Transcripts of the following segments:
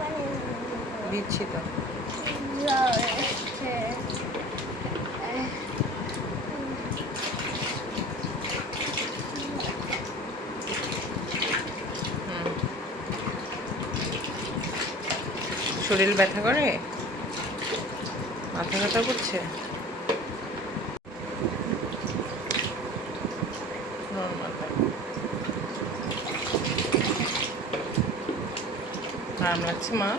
পানি দিচ্ছি তো। শরীর ব্যথা করে? মাথা ব্যথা করছে? হয়। আরাম লাগছে মা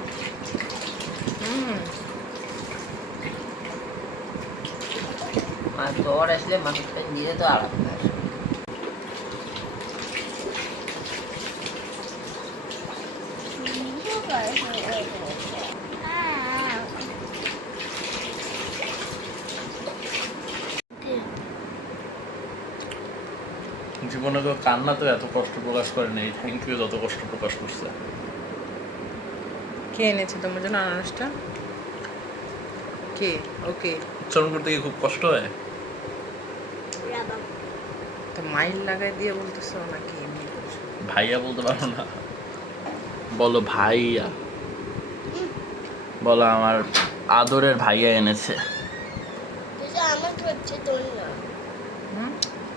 হুম আর জ্বর আসলে মানুষটা দিয়ে তো আরাম। আহ। জীবনে তো কান্না তো এত কষ্ট প্রকাশ করে নেই থ্যাংক ইউ যত কষ্ট প্রকাশ করছে কে এনেছে তোমার জন্য আনারসটা? কে? ওকে। উচ্চারণ করতে কি খুব কষ্ট হয়? তো মাইল লাগাই দিয়ে বলতেছো নাকি? এমনি ভাইয়া বলতে পারো না। বলো ভাইয়া। বলো আমার আদরের ভাইয়া এনেছে। আমার করছে তোর না।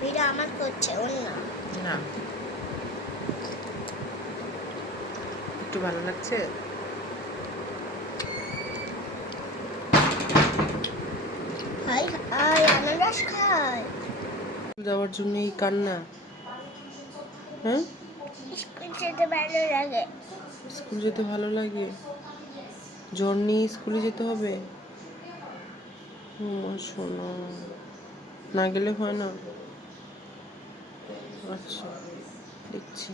এটা আমার করছে ওর না। না। একটু ভালো লাগছে? আনারস যাওয়ার জন্য এই কান্না। হ্যাঁ? স্কুল যেতে ভালো লাগে। স্কুল যেতে ভালো লাগে? জ্বর নিয়ে স্কুলে যেতে হবে? ও শোনো। না গেলে হয় না। আচ্ছা দেখছি।